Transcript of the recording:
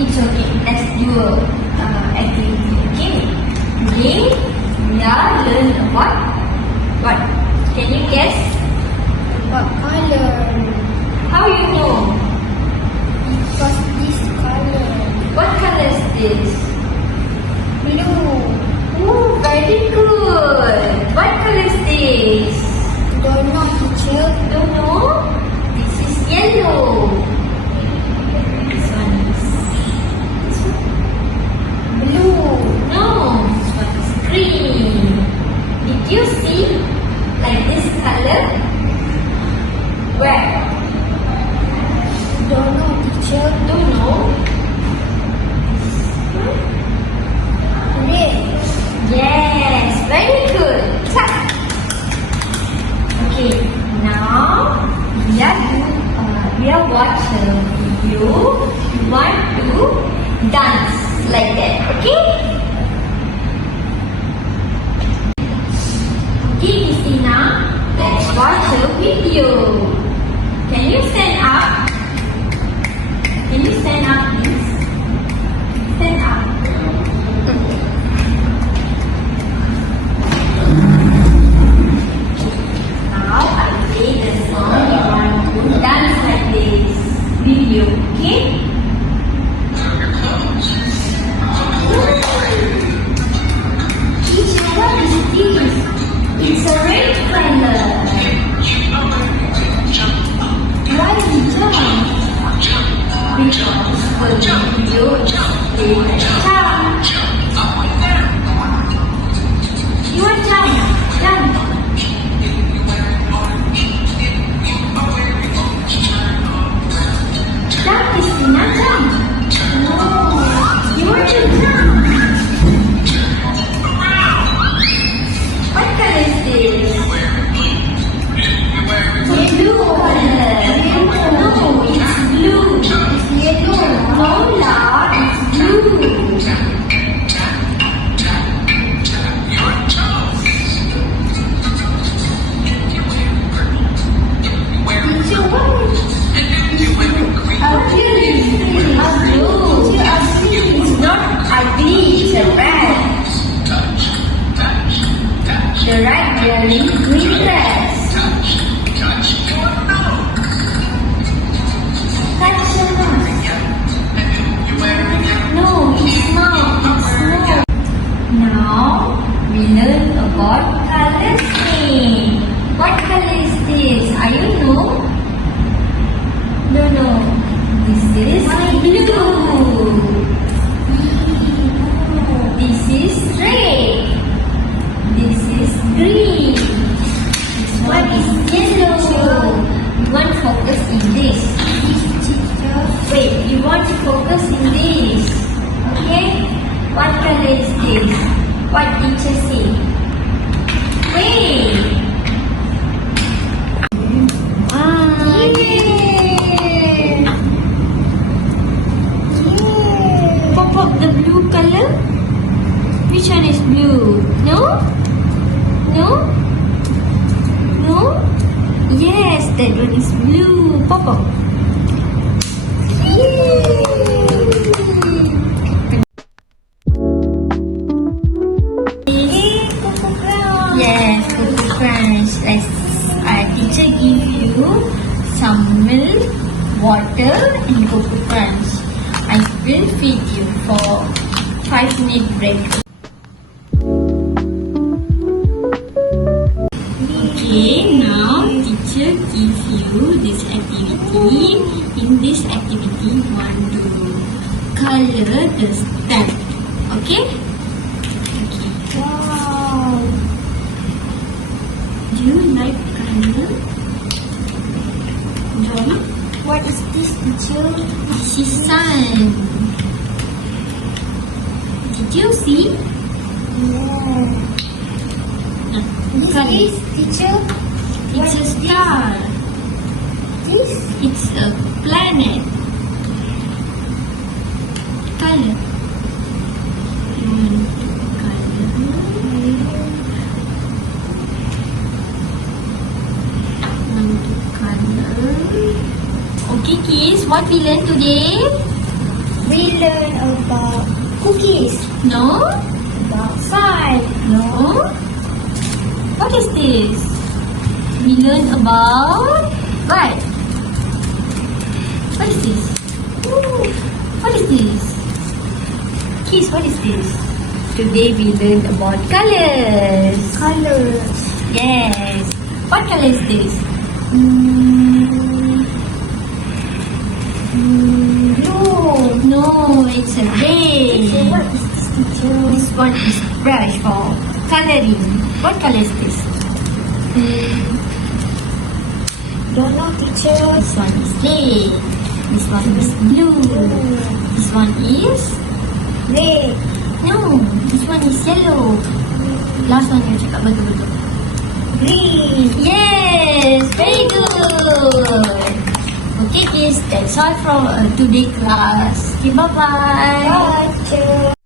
It's okay. Let's do a activity. Okay. Today we are learning about what? Can you guess? What color? How you know? Because this color. What color is this? Blue. Oh, very good. What color is this? Don't know, teacher. Don't know. This is yellow. This one is Blue. no. This one is green. Did you see like this color? Where? Don't know, teacher. Don't know. Red. Yes, very good. Clap. Okay, now we are watching a video. You want to dance like that, okay? Okay, Christina, let's watch a video. Can you stand up? Can you stand up, please? Stand up. Now I play the song. You want to dance like this video, okay? Teacher, what is this? It's a red color. Why you jump? Because the video is playing jump. You want jump? Jump. Jump, Christina, jump. No, you want to jump. What color is this? Blue color. No, it's blue. It's yellow. No, love, it's blue. Teacher, what? Ugly. It's not ugly, it's a rat. The rat wearing green dress. Touch your nose. No, it's not. It's not. Now we learn about color scheme. What color is this? Are you know? No. This is blue. This is red. This is green. This one is yellow. You want to focus in this. Wait, you want to focus in this. Okay? What color is this? What teacher say? Wait. Pop up the blue color. Which one is blue? No? No? No? Yes, that one is blue. Pop up. Yay! Coco Crunch. Yes, Cookie Crunch. Let's milk, water, and Coco Crunch. I will feed you for 5-minute break. Okay, now teacher gives you this activity. In this activity, you want to color the stamp. Okay? Okay. Wow. Do you like color? Drama? What is this, teacher? This is sun. Did you see? Yeah. This Color. is, teacher? It's a star. This? It's a planet. Color. You want to color? Want to color? Okay, kids. What we learn today? We learn about cookies, No? about fun, No? What is this? We learn about what? What is this? Ooh, what is this? Kids, what is this? Today we learned about colors. colors. Yes. What color is this? Blue. No, it's a So what red. is this, teacher? This one is brush for coloring. What color is this? Don't know, teacher. This one is red. This one is blue. This one is Red. no. This one is yellow. Last one you cakap betul-betul. Green. Yes, very good. Okay, kids, that's all from today class. Okay, bye-bye. Bye, teacher.